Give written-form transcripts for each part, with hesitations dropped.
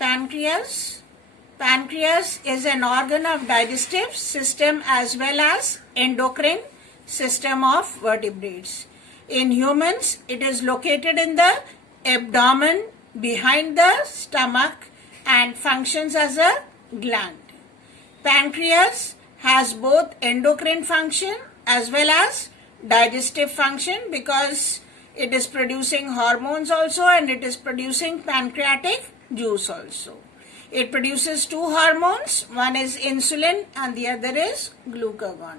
Pancreas. Pancreas is an organ of digestive system as well as endocrine system of vertebrates. In humans, it is located in the abdomen behind the stomach and functions as a gland. Pancreas has both endocrine function as well as digestive function because it is producing hormones also and it is producing pancreatic juice also. It produces two hormones, one is insulin and the other is glucagon.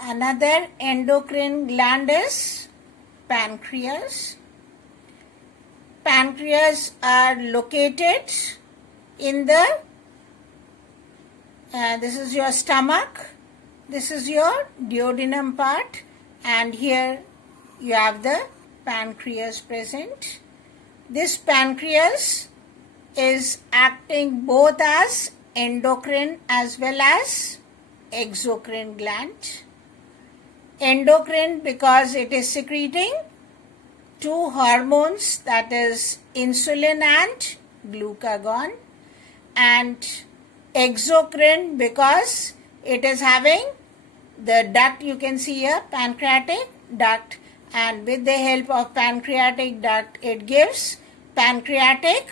Another endocrine gland is pancreas. Pancreas are located in the, this is your stomach, this is your duodenum part, and here you have the pancreas present. This pancreas is acting both as endocrine as well as exocrine gland. Endocrine because it is secreting two hormones, that is insulin and glucagon, and exocrine because it is having the duct, you can see here, pancreatic duct, and with the help of pancreatic duct it gives pancreatic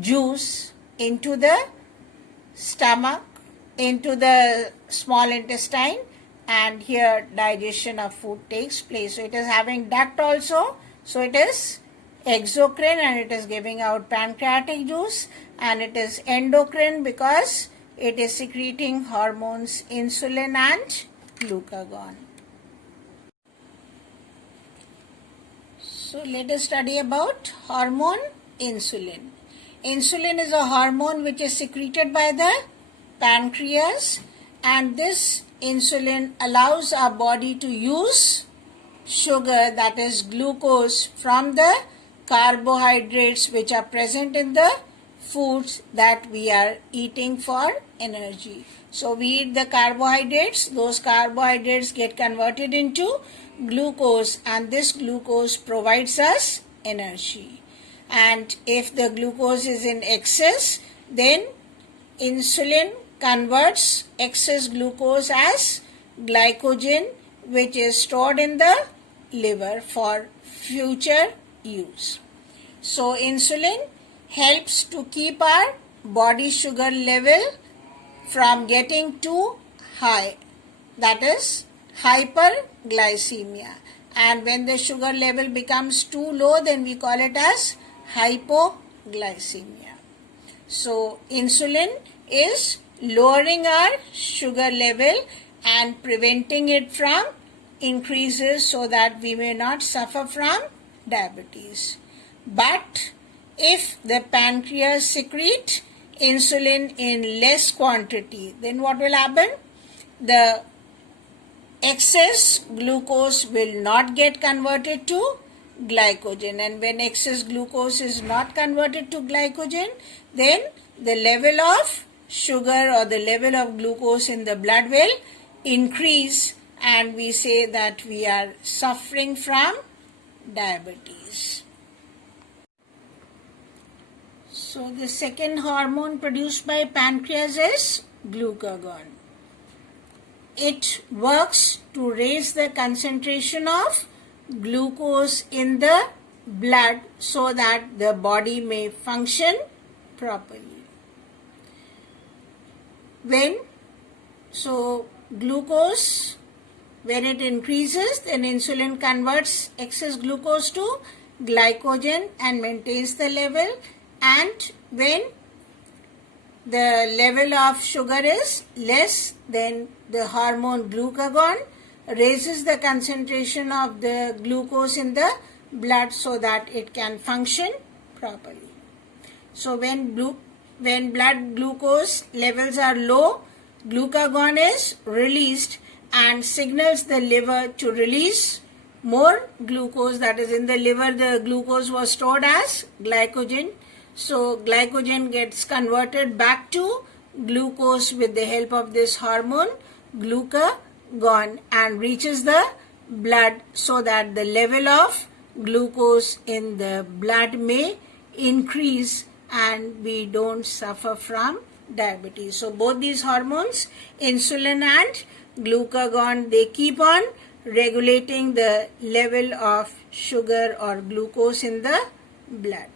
juice into the stomach, into the small intestine, and here digestion of food takes place. So it is having duct also, so it is exocrine and it is giving out pancreatic juice, and it is endocrine because it is secreting hormones insulin and glucagon. So let us study about hormone insulin. Insulin is a hormone which is secreted by the pancreas, and this insulin allows our body to use sugar, that is glucose, from the carbohydrates which are present in the foods that we are eating for energy. So we eat the carbohydrates, those carbohydrates get converted into glucose, and this glucose provides us energy. And if the glucose is in excess, then insulin converts excess glucose as glycogen, which is stored in the liver for future use. So insulin helps to keep our body sugar level from getting too high, that is hyperglycemia, and when the sugar level becomes too low, then we call it as hypoglycemia. So insulin is lowering our sugar level and preventing it from increases so that we may not suffer from diabetes. But if the pancreas secrete insulin in less quantity, then what will happen? The excess glucose will not get converted to glycogen, and when excess glucose is not converted to glycogen, then the level of sugar or the level of glucose in the blood will increase, and we say that we are suffering from diabetes. So the second hormone produced by pancreas is glucagon. It works to raise the concentration of glucose in the blood so that the body may function properly. Glucose, when it increases, then insulin converts excess glucose to glycogen and maintains the level, and when the level of sugar is less, then the hormone glucagon raises the concentration of the glucose in the blood so that it can function properly. So when blood glucose levels are low, glucagon is released and signals the liver to release more glucose, that is in the liver the glucose was stored as glycogen. So glycogen gets converted back to glucose with the help of this hormone glucagon and reaches the blood so that the level of glucose in the blood may increase and we don't suffer from diabetes. So both these hormones, insulin and glucagon, they keep on regulating the level of sugar or glucose in the blood.